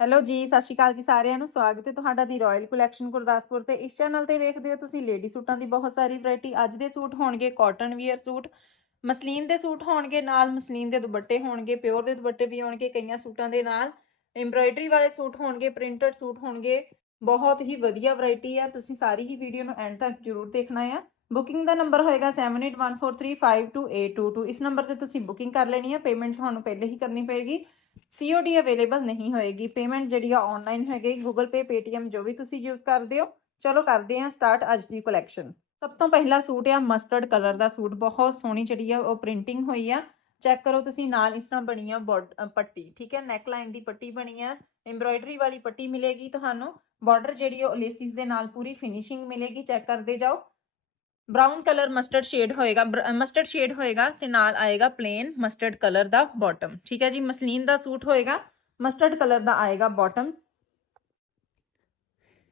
Hello ਜੀ, ਸਤਿ ਸ਼੍ਰੀ ਅਕਾਲ ਜੀ ਸਾਰਿਆਂ ਨੂੰ, ਸਵਾਗਤ ਹੈ ਤੁਹਾਡਾ ਦੀ ਰਾਇਲ ਕਲੈਕਸ਼ਨ ਗੁਰਦਾਸਪੁਰ ਤੇ। ਇਸ ਚੈਨਲ ਤੇ ਵੇਖਦੇ ਹੋ ਤੁਸੀਂ ਲੇਡੀ ਸੂਟਾਂ ਦੀ ਬਹੁਤ ਸਾਰੀ ਵੈਰਾਈਟੀ ਅੱਜ ਦੇ ਸੂਟ ਹੋਣਗੇ ਕਾਟਨ ਵੀਅਰ ਸੂਟ, ਮਸਲੀਨ ਦੇ ਸੂਟ ਹੋਣਗੇ ਨਾਲ ਮਸਲੀਨ ਦੇ ਦੁਪੱਟੇ ਹੋਣਗੇ ਪਿਓਰ ਦੇ ਦੁਪੱਟੇ ਵੀ ਹੋਣਗੇ ਕਈਆਂ ਸੂਟਾਂ ਦੇ ਨਾਲ। ਐਮਬ੍ਰਾਇਡਰੀ ਵਾਲੇ ਸੂਟ ਹੋਣਗੇ ਪ੍ਰਿੰਟਡ ਸੂਟ ਹੋਣਗੇ, ਬਹੁਤ ਹੀ ਵਧੀਆ ਵੈਰਾਈਟੀ ਆ ਤੁਸੀਂ ਸਾਰੀ ਹੀ ਵੀਡੀਓ ਨੂੰ ਐਂਡ ਤੱਕ ਜਰੂਰ ਦੇਖਣਾ ਆ। ਬੁਕਿੰਗ ਦਾ ਨੰਬਰ ਹੋਏਗਾ 7814352222 ਇਸ ਨੰਬਰ ਤੇ ਤੁਸੀਂ ਬੁਕਿੰਗ ਕਰ ਲੈਣੀ ਹੈ ਪੇਮੈਂਟ ਤੁਹਾਨੂੰ ਪਹਿਲੇ ਹੀ ਕਰਨੀ ਪਏਗੀ। ਸੀਓਡੀ ਅਵੇਲੇਬਲ ਨਹੀਂ ਹੋਏਗੀ। ਪੇਮੈਂਟ ਜਿਹੜੀ ਆ ਆਨਲਾਈਨ ਹੈਗੀ, Google Pay, Paytm ਜੋ ਵੀ ਤੁਸੀਂ ਯੂਜ਼ ਕਰਦੇ ਹੋ। ਚਲੋ ਕਰਦੇ ਹਾਂ ਸਟਾਰਟ ਅੱਜ ਦੀ ਕਲੈਕਸ਼ਨ ਸਭ ਤੋਂ ਪਹਿਲਾ ਸੂਟ ਆ ਮਸਟਰਡ ਕਲਰ ਦਾ ਸੂਟ। ਬਹੁਤ ਸੋਹਣੀ ਜਿਹੜੀ ਆ ਉਹ ਪ੍ਰਿੰਟਿੰਗ ਹੋਈ ਆ। ਚੈੱਕ ਕਰੋ ਤੁਸੀਂ ਨਾਲ ਇਸ ਤਰ੍ਹਾਂ ਬਣੀ ਆ ਬੋਡ- ਪੱਟੀ। ਠੀਕ ਹੈ ਨੈਕ ਲਾਈਨ ਦੀ ਪੱਟੀ ਬਣੀ ਆ। ਐਮਬ੍ਰਾਇਡਰੀ ਵਾਲੀ ਪੱਟੀ ਮਿਲੇਗੀ ਤੁਹਾਨੂੰ। ਬਾਰਡਰ ਜਿਹੜੀ ਉਹ ਲੇਸਿਸ ਦੇ ਨਾਲ ਪੂਰੀ ਫਿਨਿਸ਼ਿੰਗ ਮਿਲੇਗੀ। ਚੈੱਕ ਕਰਦੇ ਜਾਓ। ਬ੍ਰਾਊਨ ਕਲਰ ਮਸਟਰਡ ਸ਼ੇਡ ਹੋਏਗਾ ਮਸਟਰਡ ਸ਼ੇਡ ਹੋਏਗਾ ਤੇ ਨਾਲ ਆਏਗਾ ਪਲੇਨ ਮਸਟਰਡ ਕਲਰ ਦਾ ਬਾਟਮ ਠੀਕ ਹੈ ਜੀ, ਮਸਲੀਨ ਦਾ ਸੂਟ ਹੋਏਗਾ ਮਸਟਰਡ ਕਲਰ ਦਾ ਆਏਗਾ ਬਾਟਮ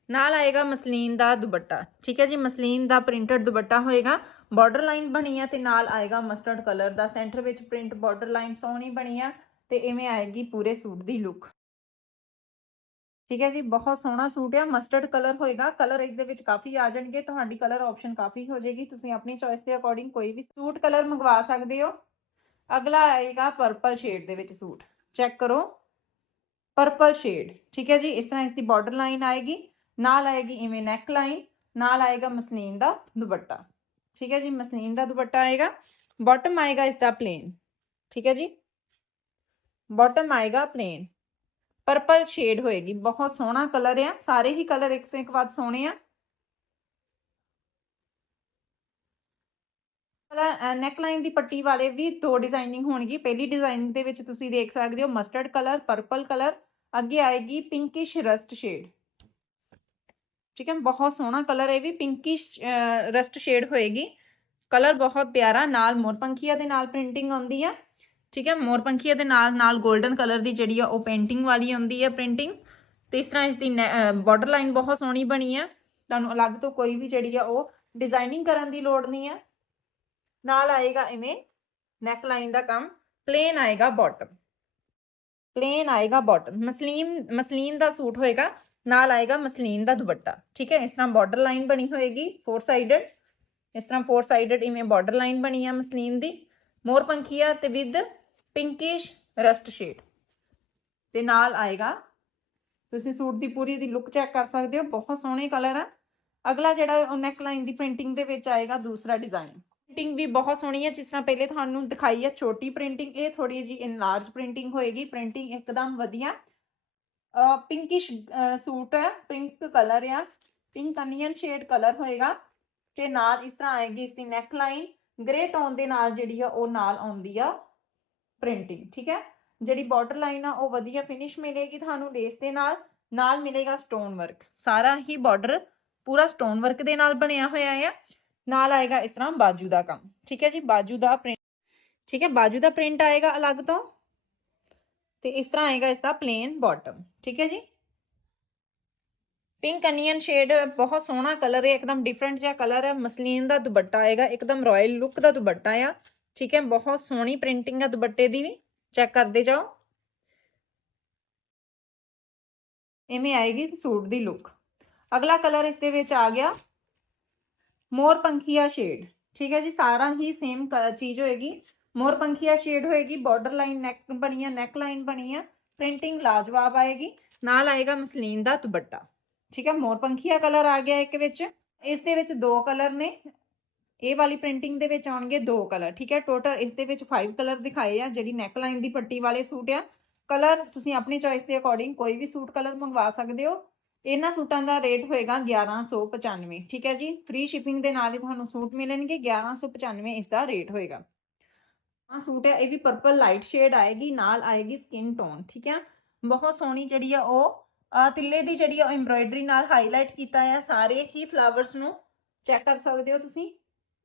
ਨਾਲ ਆਏਗਾ ਮਸਲੀਨ ਦਾ ਦੁਪੱਟਾ। ਠੀਕ ਹੈ ਜੀ, ਮਸਲੀਨ ਦਾ ਪ੍ਰਿੰਟਡ ਦੁਪੱਟਾ ਹੋਏਗਾ ਬਾਰਡਰ ਲਾਈਨ ਬਣੀ ਹੈ ਤੇ ਨਾਲ ਆਏਗਾ ਮਸਟਰਡ ਕਲਰ ਦਾ। ਸੈਂਟਰ ਵਿੱਚ ਪ੍ਰਿੰਟ ਬਾਰਡਰ ਲਾਈਨ ਸੋਹਣੀ ਬਣੀ ਹੈ ਤੇ ਇਵੇਂ ਆਏਗੀ ਪੂਰੇ ਸੂਟ ਦੀ ਲੁੱਕ ਠੀਕ ਹੈ ਜੀ, ਬਹੁਤ ਸੋਹਣਾ ਸੂਟ ਆ ਮਸਟਰਡ ਕਲਰ ਹੋਏਗਾ ਕਲਰ ਇਸ ਦੇ ਵਿੱਚ ਕਾਫੀ ਆ ਜਾਣਗੇ, ਤੁਹਾਡੀ ਕਲਰ ਆਪਸ਼ਨ ਕਾਫੀ ਹੋ ਜਾਏਗੀ, ਤੁਸੀਂ ਆਪਣੀ ਚੋਇਸ ਦੇ ਅਕੋਰਡਿੰਗ ਕੋਈ ਵੀ ਸੂਟ ਕਲਰ ਮੰਗਵਾ ਸਕਦੇ ਹੋ। ਅਗਲਾ ਆਏਗਾ ਪਰਪਲ ਸ਼ੇਡ ਦੇ ਵਿੱਚ ਸੂਟ ਚੈੱਕ ਕਰੋ। ਪਰਪਲ ਸ਼ੇਡ ਠੀਕ ਹੈ ਜੀ, ਇਸ ਤਰ੍ਹਾਂ ਇਸ ਦੀ ਬਾਰਡਰ ਲਾਈਨ ਆਏਗੀ, ਨਾਲ ਆਏਗੀ ਇਵੇਂ ਨੈਕ ਲਾਈਨ ਨਾਲ ਆਏਗਾ ਮਸਲੀਨ ਦਾ ਦੁਪੱਟਾ, ਠੀਕ ਹੈ ਜੀ, ਮਸਲੀਨ ਦਾ ਦੁਪੱਟਾ ਆਏਗਾ। ਬਾਟਮ ਆਏਗਾ ਇਸ ਦਾ ਪਲੇਨ ਠੀਕ ਹੈ ਜੀ। ਬਾਟਮ ਆਏਗਾ ਪਲੇਨ ਪਰਪਲ ਸ਼ੇਡ ਹੋਏਗੀ। ਬਹੁਤ ਸੋਹਣਾ ਕਲਰ ਆ। ਸਾਰੇ ਹੀ ਕਲਰ ਇੱਕ ਤੋਂ ਇੱਕ ਵੱਧ ਸੋਹਣੇ ਆ। ਨੈਕ ਲਾਈਨ ਦੀ ਪੱਟੀ ਵਾਲੇ ਵੀ ਦੋ ਡਿਜ਼ਾਈਨਿੰਗ ਹੋਣਗੀ। ਪਹਿਲੀ ਡਿਜ਼ਾਈਨ ਦੇ ਵਿੱਚ ਤੁਸੀਂ ਦੇਖ ਸਕਦੇ ਹੋ ਮਸਟਰਡ ਕਲਰ ਪਰਪਲ ਕਲਰ ਅੱਗੇ ਆਏਗੀ ਪਿੰਕਿਸ਼ ਰਸਟ ਸ਼ੇਡ ਠੀਕ ਹੈ? ਬਹੁਤ ਸੋਹਣਾ ਕਲਰ ਹੈ ਵੀ। ਪਿੰਕਿਸ਼ ਰਸਟ ਸ਼ੇਡ ਹੋਏਗੀ। ਕਲਰ ਬਹੁਤ ਪਿਆਰਾ। ਨਾਲ ਮੋਰਪੰਖੀਆ ਦੇ ਨਾਲ ਪ੍ਰਿੰਟਿੰਗ ਆਉਂਦੀ ਆ। ਠੀਕ ਹੈ ਮੋਰਪੰਖੀਆ ਦੇ ਨਾਲ ਨਾਲ 골ਡਨ ਕਲਰ ਦੀ ਜਿਹੜੀ ਆ ਉਹ ਪੇਂਟਿੰਗ ਵਾਲੀ ਆਉਂਦੀ ਹੈ ਪ੍ਰਿੰਟਿੰਗ ਤੇ ਇਸ ਤਰ੍ਹਾਂ ਇਸ ਦੀ ਬਾਰਡਰ ਲਾਈਨ ਬਹੁਤ ਸੋਹਣੀ ਬਣੀ ਹੈ ਤੁਹਾਨੂੰ ਅਲੱਗ ਤੋਂ ਕੋਈ ਵੀ ਜਿਹੜੀ ਆ ਉਹ ਡਿਜ਼ਾਈਨਿੰਗ ਕਰਨ ਦੀ ਲੋੜ ਨਹੀਂ ਹੈ ਨਾਲ ਆਏਗਾ ਇਵੇਂ ਨੈਕ ਲਾਈਨ ਦਾ ਕੰਮ ਪਲੇਨ ਆਏਗਾ ਬਾਟਮ ਪਲੇਨ ਆਏਗਾ ਬਾਟਮ ਮਸਲੀਨ ਮਸਲੀਨ ਦਾ ਸੂਟ ਹੋਏਗਾ, ਨਾਲ ਆਏਗਾ ਮਸਲੀਨ ਦਾ ਦੁਪੱਟਾ। ਠੀਕ ਹੈ, ਇਸ ਤਰ੍ਹਾਂ ਬਾਰਡਰ ਲਾਈਨ ਬਣੀ ਹੋਏਗੀ ਫੋਰ ਸਾਈਡਡ ਇਸ ਤਰ੍ਹਾਂ ਫੋਰ ਸਾਈਡਡ ਇਵੇਂ ਬਾਰਡਰ ਲਾਈਨ ਬਣੀ ਆ ਮਸਲੀਨ ਦੀ। ਮੋਰ ਪੰਖੀਆ ਤੇ ਵਿਦ ਪਿੰਕਿਸ਼ ਰਸਟ ਸ਼ੇਡ। ਤੇ ਨਾਲ ਆਏਗਾ, ਤੁਸੀਂ ਸੂਟ ਦੀ ਪੂਰੀ ਦੀ ਲੁੱਕ ਚੈੱਕ ਕਰ ਸਕਦੇ ਹੋ, ਬਹੁਤ ਸੋਹਣੇ ਕਲਰ ਆ। ਅਗਲਾ ਜਿਹੜਾ ਉਹ ਨੈਕ ਲਾਈਨ ਦੀ ਪ੍ਰਿੰਟਿੰਗ ਦੇ ਵਿੱਚ ਆਏਗਾ, ਦੂਸਰਾ ਡਿਜ਼ਾਈਨ ਪ੍ਰਿੰਟਿੰਗ ਵੀ ਬਹੁਤ ਸੋਹਣੀ ਹੈ ਜਿਸ ਤਰ੍ਹਾਂ ਪਹਿਲੇ ਤੁਹਾਨੂੰ ਦਿਖਾਈ ਹੈ ਛੋਟੀ ਪ੍ਰਿੰਟਿੰਗ ਇਹ ਥੋੜੀ ਜੀ ਇਨਲਾਰਜ ਪ੍ਰਿੰਟਿੰਗ ਹੋਏਗੀ ਪ੍ਰਿੰਟਿੰਗ ਇੱਕਦਮ ਵਧੀਆ। ਪਿੰਕਿਸ਼ ਸੂਟ ਹੈ ਪਿੰਕ ਕਲਰ ਆ ਪਿੰਕ ਅਨੀਅਨ ਸ਼ੇਡ ਕਲਰ ਹੋਏਗਾ। ਤੇ ਨਾਲ ਇਸ ਤਰ੍ਹਾਂ ਆਏਗੀ ਇਸ ਦੀ ਨੈਕ ਲਾਈਨ ਗ੍ਰੇ ਟੋਨ ਦੇ ਨਾਲ ਜਿਹੜੀ ਆ, ਉਹ ਨਾਲ ਆਉਂਦੀ ਆ। ਪ੍ਰਿੰਟਿੰਗ ਠੀਕ ਹੈ? ਜਿਹੜੀ ਬਾਰਡਰ ਲਾਈਨ ਆ, ਉਹ ਵਧੀਆ ਫਿਨਿਸ਼ ਮਿਲੇਗੀ ਤੁਹਾਨੂੰ ਲੇਸ ਦੇ ਨਾਲ ਨਾਲ ਮਿਲੇਗਾ ਸਟੋਨ ਵਰਕ ਸਾਰਾ ਹੀ ਬਾਰਡਰ ਪੂਰਾ ਸਟੋਨ ਵਰਕ ਦੇ ਨਾਲ ਬਣਿਆ ਹੋਇਆ ਆ। ਨਾਲ ਆਏਗਾ ਇਸ ਤਰ੍ਹਾਂ ਬਾਜੂ ਦਾ ਕੰਮ, ਠੀਕ ਹੈ ਜੀ? ਬਾਜੂ ਦਾ ਪ੍ਰਿੰਟ ਠੀਕ ਹੈ? ਬਾਜੂ ਦਾ ਪ੍ਰਿੰਟ ਆਏਗਾ ਅਲੱਗ ਤੋਂ ਤੇ ਇਸ ਤਰ੍ਹਾਂ ਆਏਗਾ ਇਸ ਦਾ ਪਲੇਨ ਬਾਟਮ ਠੀਕ ਹੈ ਜੀ? ਪਿੰਕ ਅਨੀਅਨ ਸ਼ੇਡ ਬਹੁਤ ਸੋਹਣਾ ਕਲਰ ਹੈ, ਇੱਕਦਮ ਡਿਫਰੈਂਟ ਜਿਹਾ ਕਲਰ ਹੈ। ਮਸਲੀਨ ਦਾ ਦੁਪੱਟਾ ਆਏਗਾ, ਇੱਕਦਮ ਰਾਇਲ ਲੁੱਕ ਦਾ ਦੁਪੱਟਾ ਆ। ਠੀਕ ਹੈ, ਬਹੁਤ ਸੋਹਣੀ ਪ੍ਰਿੰਟਿੰਗ ਹੈ ਦੁਪੱਟੇ ਦੀ ਵੀ ਚੈੱਕ ਕਰਦੇ ਜਾਓ। ਇਵੇਂ ਆਏਗੀ ਸੂਟ ਦੀ ਲੁੱਕ ਅਗਲਾ ਕਲਰ ਇਸ ਦੇ ਵਿੱਚ ਆ ਗਿਆ, ਮੋਰ ਪੰਖੀਆ ਸ਼ੇਡ ਠੀਕ ਹੈ ਜੀ, ਸਾਰਾ ਹੀ ਸੇਮ ਚੀਜ਼ ਹੋਏਗੀ। ਮੋਰ ਪੰਖੀਆ ਸ਼ੇਡ ਹੋਏਗੀ ਬਾਰਡਰ ਲਾਈਨ ਨੈਕ ਬਣੀ ਆ ਨੈਕ ਲਾਈਨ ਬਣੀ ਆ ਪ੍ਰਿੰਟਿੰਗ ਲਾਜਵਾਬ ਆਏਗੀ। ਨਾਲ ਆਏਗਾ ਮਸਲੀਨ ਦਾ ਦੁਪੱਟਾ। ਠੀਕ ਹੈ, ਮੋਰ ਪੰਖੀਆ ਕਲਰ ਆ ਗਿਆ ਇੱਕ ਵਿੱਚ। ਇਸ ਦੇ ਵਿੱਚ ਦੋ ਕਲਰ ਨੇ ਇਹ ਵਾਲੀ ਪ੍ਰਿੰਟਿੰਗ ਦੇ ਵਿੱਚ ਆਉਣਗੇ ਦੋ ਕਲਰ ਠੀਕ ਹੈ? ਟੋਟਲ ਇਸ ਦੇ ਵਿੱਚ 5 ਕਲਰ ਦਿਖਾਏ ਆ, ਜਿਹੜੀ ਨੈਕ ਲਾਈਨ ਦੀ ਪੱਟੀ ਵਾਲੇ ਸੂਟ ਆ। ਕਲਰ ਤੁਸੀਂ ਆਪਣੀ ਚੋਇਸ ਦੇ ਅਕੋਰਡਿੰਗ ਕੋਈ ਵੀ ਸੂਟ ਕਲਰ ਮੰਗਵਾ ਸਕਦੇ ਹੋ। ਇਹਨਾਂ ਸੂਟਾਂ ਦਾ ਰੇਟ ਹੋਏਗਾ 1195 ਠੀਕ ਹੈ ਜੀ? ਫ੍ਰੀ ਸ਼ਿਪਿੰਗ ਦੇ ਨਾਲ ਹੀ ਤੁਹਾਨੂੰ ਸੂਟ ਮਿਲਣਗੇ 1195 ਇਸ ਦਾ ਰੇਟ ਹੋਏਗਾ। ਆ ਸੂਟ ਹੈ ਇਹ ਵੀ ਪਰਪਲ ਲਾਈਟ ਸ਼ੇਡ ਆਏਗੀ, ਨਾਲ ਆਏਗੀ ਸਕਿਨ ਟੋਨ ਠੀਕ ਹੈ? ਬਹੁਤ ਸੋਹਣੀ ਜਿਹੜੀ ਆ ਉਹ ਤਿੱਲੇ ਦੀ ਜਿਹੜੀ ਆ ਐਮਬ੍ਰਾਇਡਰੀ ਨਾਲ ਹਾਈਲਾਈਟ ਕੀਤਾ ਆ, ਸਾਰੇ ਹੀ ਫਲਾਵਰਸ ਨੂੰ ਚੈੱਕ ਕਰ ਸਕਦੇ ਹੋ ਤੁਸੀਂ।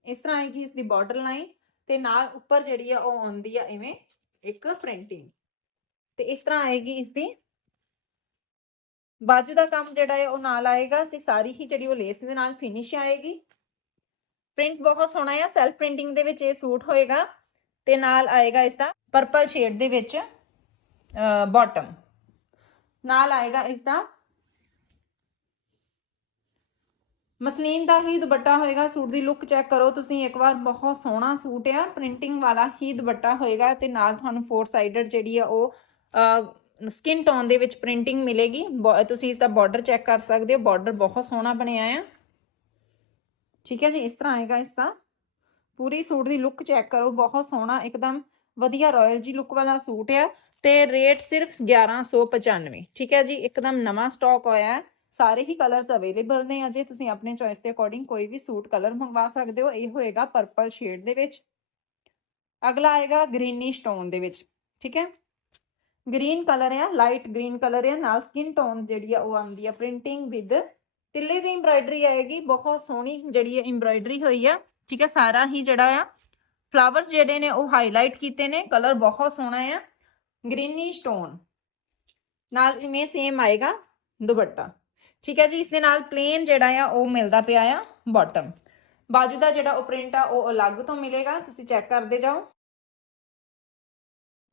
ਇਸ ਤਰ੍ਹਾਂ ਆਏਗੀ ਇਸ ਦੀ ਬਾਰਡਰ ਲਾਈਨ ਤੇ ਨਾਲ ਉੱਪਰ ਜਿਹੜੀ ਆ ਉਹ ਆਉਂਦੀ ਆ ਇਵੇਂ ਇੱਕ ਪ੍ਰਿੰਟਿੰਗ ਤੇ ਇਸ ਤਰ੍ਹਾਂ ਆਏਗੀ ਇਸ ਦੀ ਬਾਜੂ ਦਾ ਕੰਮ ਜਿਹੜਾ ਹੈ ਉਹ ਨਾਲ ਆਏਗਾ ਤੇ ਸਾਰੀ ਹੀ ਜਿਹੜੀ ਉਹ ਲੇਸ ਦੇ ਨਾਲ ਫਿਨਿਸ਼ ਆਏਗੀ। ਪ੍ਰਿੰਟ ਬਹੁਤ ਸੋਹਣਾ ਹੈ ਸੈਲਫ ਪ੍ਰਿੰਟਿੰਗ ਦੇ ਵਿੱਚ ਇਹ ਸੂਟ ਹੋਏਗਾ ਤੇ ਨਾਲ ਆਏਗਾ ਇਸ ਦਾ ਪਰਪਲ ਸ਼ੇਡ ਦੇ ਵਿੱਚ ਬਾਟਮ ਨਾਲ ਆਏਗਾ ਇਸ ਦਾ ਮਸਲੀਨ ਦਾ ਹੀ ਦੁਪੱਟਾ ਹੋਏਗਾ, ਸੂਟ ਦੀ ਲੁੱਕ ਚੈੱਕ ਕਰੋ, ਤੁਸੀਂ ਇੱਕ ਵਾਰ ਬਹੁਤ ਸੋਹਣਾ ਸੂਟ ਆ ਪ੍ਰਿੰਟਿੰਗ ਵਾਲਾ ਹੀ ਦੁਪੱਟਾ ਹੋਏਗਾ ਤੇ ਨਾਲ ਤੁਹਾਨੂੰ ਫੋਰ ਸਾਈਡਡ ਜਿਹੜੀ ਆ ਉਹ ਸਕਿਨ ਟੋਨ ਦੇ ਵਿੱਚ ਪ੍ਰਿੰਟਿੰਗ ਮਿਲੇਗੀ, ਬੋ- ਤੁਸੀਂ ਇਸ ਦਾ ਬਾਰਡਰ ਚੈੱਕ ਕਰ ਸਕਦੇ ਹੋ ਬਾਰਡਰ ਬਹੁਤ ਸੋਹਣਾ ਬਣਿਆ ਆ। ਠੀਕ ਹੈ ਜੀ, ਇਸ ਤਰ੍ਹਾਂ ਆਏਗਾ ਇਸ ਦਾ ਪੂਰੀ ਸੂਟ ਦੀ ਲੁੱਕ ਚੈੱਕ ਕਰੋ, ਬਹੁਤ ਸੋਹਣਾ, ਇੱਕਦਮ ਵਧੀਆ ਰਾਇਲ ਜੀ ਲੁੱਕ ਵਾਲਾ ਸੂਟ ਆ ਤੇ ਰੇਟ ਸਿਰਫ 1195 ਠੀਕ ਹੈ ਜੀ, ਇੱਕਦਮ ਨਵਾਂ ਸਟਾਕ ਹੋਇਆ। ਹੈ ਸਾਰੇ ਹੀ ਕਲਰਸ ਅਵੇਲੇਬਲ ਨੇ ਅਜੇ ਤੁਸੀਂ ਆਪਣੇ ਚੋਇਸ ਦੇ ਅਕੋਰਡਿੰਗ ਕੋਈ ਵੀ ਸੂਟ ਕਲਰ ਮੰਗਵਾ ਸਕਦੇ ਹੋ, ਇਹ ਹੋਏਗਾ ਪਰਪਲ ਸ਼ੇਡ ਦੇ ਵਿੱਚ। ਅਗਲਾ ਆਏਗਾ ਗ੍ਰੀਨੀ ਸਟੋਨ ਦੇ ਵਿੱਚ, ਠੀਕ ਹੈ? ਗ੍ਰੀਨ ਕਲਰ ਆ ਲਾਈਟ ਗ੍ਰੀਨ ਕਲਰ ਆ, ਨਾਲ ਸਕਿਨ ਟੋਨ ਜਿਹੜੀ ਆ ਉਹ ਆਉਂਦੀ ਆ ਪ੍ਰਿੰਟਿੰਗ ਵਿਦ ਤਿੱਲੇ ਦੀ ਐਮਬਰਾਇਡਰੀ ਆਏਗੀ, ਬਹੁਤ ਸੋਹਣੀ ਜਿਹੜੀ ਹੈ ਐਮਬਰਾਇਡਰੀ ਹੋਈ ਆ, ਠੀਕ ਹੈ? ਸਾਰਾ ਹੀ ਜਿਹੜਾ ਆ ਫਲਾਵਰਸ ਜਿਹੜੇ ਨੇ ਉਹ ਹਾਈਲਾਈਟ ਕੀਤੇ ਨੇ ਕਲਰ ਬਹੁਤ ਸੋਹਣਾ ਆ। ਗ੍ਰੀਨੀ ਸਟੋਨ ਨਾਲ ਇਵੇਂ ਸੇਮ ਆਏਗਾ ਦੁਪੱਟਾ। ਠੀਕ ਹੈ ਜੀ, ਇਸ ਦੇ ਨਾਲ ਪਲੇਨ ਜਿਹੜਾ ਆ, ਉਹ ਮਿਲਦਾ ਪਿਆ ਆ ਬਾਟਮ ਬਾਜੂ ਦਾ ਜਿਹੜਾ ਉਹ ਪ੍ਰਿੰਟ ਆ, ਉਹ ਅਲੱਗ ਤੋਂ ਮਿਲੇਗਾ, ਤੁਸੀਂ ਚੈੱਕ ਕਰਦੇ ਜਾਓ।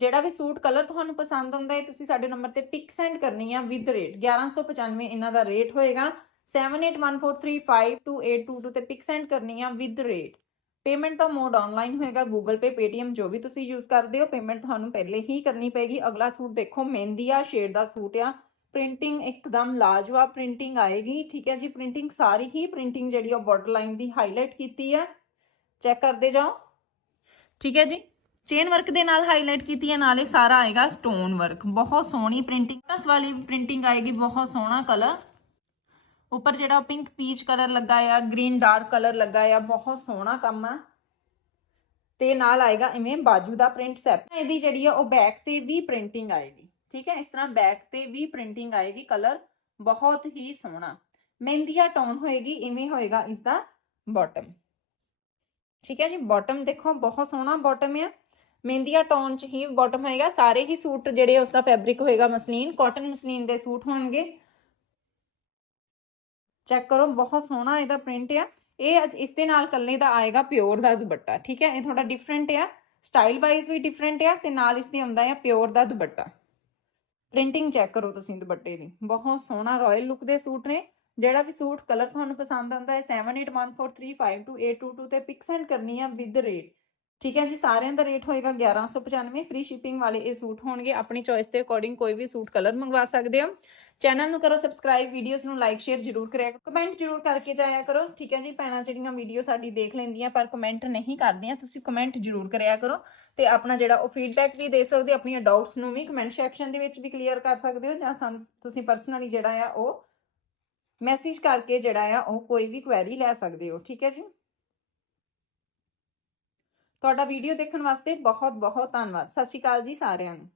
ਜਿਹੜਾ ਵੀ ਸੂਟ ਕਲਰ ਤੁਹਾਨੂੰ ਪਸੰਦ ਆਉਂਦਾ ਹੈ, ਤੁਸੀਂ ਸਾਡੇ ਨੰਬਰ ਤੇ ਪਿਕ ਸੈਂਡ ਕਰਨੀ ਆ ਵਿਦ ਰੇਟ 1195 ਇਹਨਾਂ ਦਾ ਰੇਟ ਹੋਏਗਾ। 7814352822 ਤੇ ਪਿਕ ਸੈਂਡ ਕਰਨੀ ਆ ਵਿਦ ਰੇਟ ਪੇਮੈਂਟ ਦਾ ਮੋਡ ਆਨਲਾਈਨ ਹੋਏਗਾ ਗੂਗਲ ਪੇ ਪੇਟੀਐਮ ਜੋ ਵੀ ਤੁਸੀਂ ਯੂਜ਼ ਕਰਦੇ ਹੋ ਪੇਮੈਂਟ ਤੁਹਾਨੂੰ ਪਹਿਲੇ ਹੀ ਕਰਨੀ ਪਏਗੀ। ਅਗਲਾ ਸੂਟ ਦੇਖੋ, ਮਹਿੰਦੀ ਆ ਸ਼ੇਡ ਦਾ ਸੂਟ ਆ। ਪ੍ਰਿੰਟਿੰਗ ਇੱਕਦਮ ਲਾਜਵਾਬ ਪ੍ਰਿੰਟਿੰਗ ਆਏਗੀ। ਠੀਕ ਹੈ ਜੀ ਪ੍ਰਿੰਟਿੰਗ ਸਾਰੀ ਹੀ ਪ੍ਰਿੰਟਿੰਗ ਜਿਹੜੀ ਆ ਬਾਰਡਰ ਲਾਈਨ ਦੀ ਹਾਈਲਾਈਟ ਕੀਤੀ ਹੈ ਚੈੱਕ ਕਰਦੇ ਜਾਓ। ਠੀਕ ਹੈ ਜੀ ਚੇਨ ਵਰਕ ਦੇ ਨਾਲ ਹਾਈਲਾਈਟ ਕੀਤੀ ਹੈ ਨਾਲੇ ਸਾਰਾ ਆਏਗਾ ਸਟੋਨ ਵਰਕ ਬਹੁਤ ਸੋਹਣੀ ਪ੍ਰਿੰਟਿੰਗ ਇਸ ਵਾਲੀ ਪ੍ਰਿੰਟਿੰਗ ਆਏਗੀ, ਬਹੁਤ ਸੋਹਣਾ ਕਲਰ ਉੱਪਰ ਜਿਹੜਾ ਪਿੰਕ ਪੀਚ ਕਲਰ ਲੱਗਾ ਆ ਗ੍ਰੀਨ ਡਾਰਕ ਕਲਰ ਲੱਗਾ ਆ, ਬਹੁਤ ਸੋਹਣਾ ਕੰਮ ਆ। ਤੇ ਨਾਲ ਆਏਗਾ ਇਵੇਂ ਬਾਜੂ ਦਾ ਪ੍ਰਿੰਟ ਸੈਪ ਇਹਦੀ ਜਿਹੜੀ ਆ ਉਹ ਬੈਕ ਤੇ ਵੀ ਪ੍ਰਿੰਟਿੰਗ ਆਏਗੀ। ਠੀਕ ਹੈ ਇਸ ਤਰ੍ਹਾਂ ਬੈਕ ਤੇ ਵੀ ਪ੍ਰਿੰਟਿੰਗ ਆਏਗੀ ਕਲਰ ਬਹੁਤ ਹੀ ਸੋਹਣਾ ਮਹਿੰਦੀਆ ਟੋਨ ਹੋਏਗੀ ਇਵੇਂ ਹੋਏਗਾ ਇਸ ਦਾ ਬਾਟਮ ਠੀਕ ਹੈ ਜੀ ਬਾਟਮ ਦੇਖੋ ਬਹੁਤ ਸੋਹਣਾ ਬਾਟਮ ਆ ਮਹਿੰਦੀਆ ਟੋਨ ਚ ਹੀ ਬਾਟਮ ਹੋਏਗਾ ਸਾਰੇ ਹੀ ਸੂਟ ਜਿਹੜੇ ਉਸ ਦਾ ਫੈਬਰਿਕ ਹੋਏਗਾ ਮਸਲੀਨ ਕਾਟਨ ਮਸਲੀਨ ਦੇ ਸੂਟ ਹੋਣਗੇ ਚੈੱਕ ਕਰੋ ਬਹੁਤ ਸੋਹਣਾ ਇਹਦਾ ਪ੍ਰਿੰਟ ਆ ਇਹ ਅੱਜ ਇਸ ਦੇ ਨਾਲ ਕੱਲੇ ਦਾ ਆਏਗਾ ਪਿਓਰ ਦਾ ਦੁਪੱਟਾ ਠੀਕ ਹੈ ਇਹ ਥੋੜਾ ਡਿਫਰੈਂਟ ਆ ਸਟਾਈਲ ਵਾਈਜ਼ ਵੀ ਡਿਫਰੈਂਟ ਆ ਤੇ ਨਾਲ ਇਸ ਦੇ ਆਉਂਦਾ ਆ ਪਿਓਰ ਦਾ ਦੁਪੱਟਾ ਪ੍ਰਿੰਟਿੰਗ ਚੈੱਕ ਕਰੋ ਤੁਸੀਂ ਦੁਪੱਟੇ ਦੀ। ਬਹੁਤ ਸੋਹਣਾ ਰਾਇਲ ਲੁੱਕ ਦੇ ਸੂਟ ਨੇ। ਜਿਹੜਾ ਵੀ ਸੂਟ ਕਲਰ ਤੁਹਾਨੂੰ ਪਸੰਦ ਆਉਂਦਾ ਹੈ 7814352822 ਤੇ ਪਿਕ ਸੈਂਡ ਕਰਨੀ ਆ ਵਿਦ ਰੇਟ ਠੀਕ ਹੈ ਜੀ, ਸਾਰਿਆਂ ਦਾ ਰੇਟ ਹੋਏਗਾ 1195 ਫ੍ਰੀ ਸ਼ਿਪਿੰਗ ਵਾਲੇ ਇਹ ਸੂਟ ਹੋਣਗੇ। ਆਪਣੀ ਚੋਇਸ ਦੇ ਅਕੋਰਡਿੰਗ ਕੋਈ ਵੀ ਸੂਟ ਕਲਰ ਮੰਗਵਾ ਸਕਦੇ ਹੋ। ਚੈਨਲ ਨੂੰ ਕਰੋ ਸਬਸਕ੍ਰਾਈਬ ਵੀਡੀਓਜ਼ ਨੂੰ ਲਾਈਕ ਸ਼ੇਅਰ ਜਰੂਰ ਕਰਿਆ ਕਰੋ। ਕਮੈਂਟ ਜਰੂਰ ਕਰਕੇ ਜਾਇਆ ਕਰੋ। ਠੀਕ ਹੈ ਜੀ? ਭੈਣਾਂ ਜਿਹੜੀਆਂ ਵੀਡੀਓ ਸਾਡੀ ਦੇਖ ਲੈਂਦੀਆਂ ਪਰ ਕਮੈਂਟ ਨਹੀਂ ਕਰਦੀਆਂ, ਤੁਸੀਂ ਕਮੈਂਟ ਜਰੂਰ ਕਰਿਆ ਕਰੋ ਤੇ ਆਪਣਾ ਜਿਹੜਾ ਉਹ ਫੀਡਬੈਕ ਵੀ ਦੇ ਸਕਦੇ ਆਪਣੀਆਂ ਡਾਊਟਸ ਨੂੰ ਵੀ ਕਮੈਂਟ ਸੈਕਸ਼ਨ ਦੇ ਵਿੱਚ ਵੀ ਕਲੀਅਰ ਕਰ ਸਕਦੇ ਹੋ ਜਾਂ ਸਾਨੂੰ ਤੁਸੀਂ ਪਰਸਨਲੀ ਜਿਹੜਾ ਆ ਉਹ ਮੈਸੇਜ ਕਰਕੇ ਜਿਹੜਾ ਆ ਉਹ ਕੋਈ ਵੀ ਕੁਐਰੀ ਲੈ ਸਕਦੇ ਹੋ। ਠੀਕ ਹੈ ਜੀ? ਤੁਹਾਡਾ ਵੀਡੀਓ ਦੇਖਣ ਵਾਸਤੇ ਬਹੁਤ ਬਹੁਤ ਧੰਨਵਾਦ। ਸਤਿ ਸ਼੍ਰੀ ਅਕਾਲ ਜੀ ਸਾਰਿਆਂ ਨੂੰ।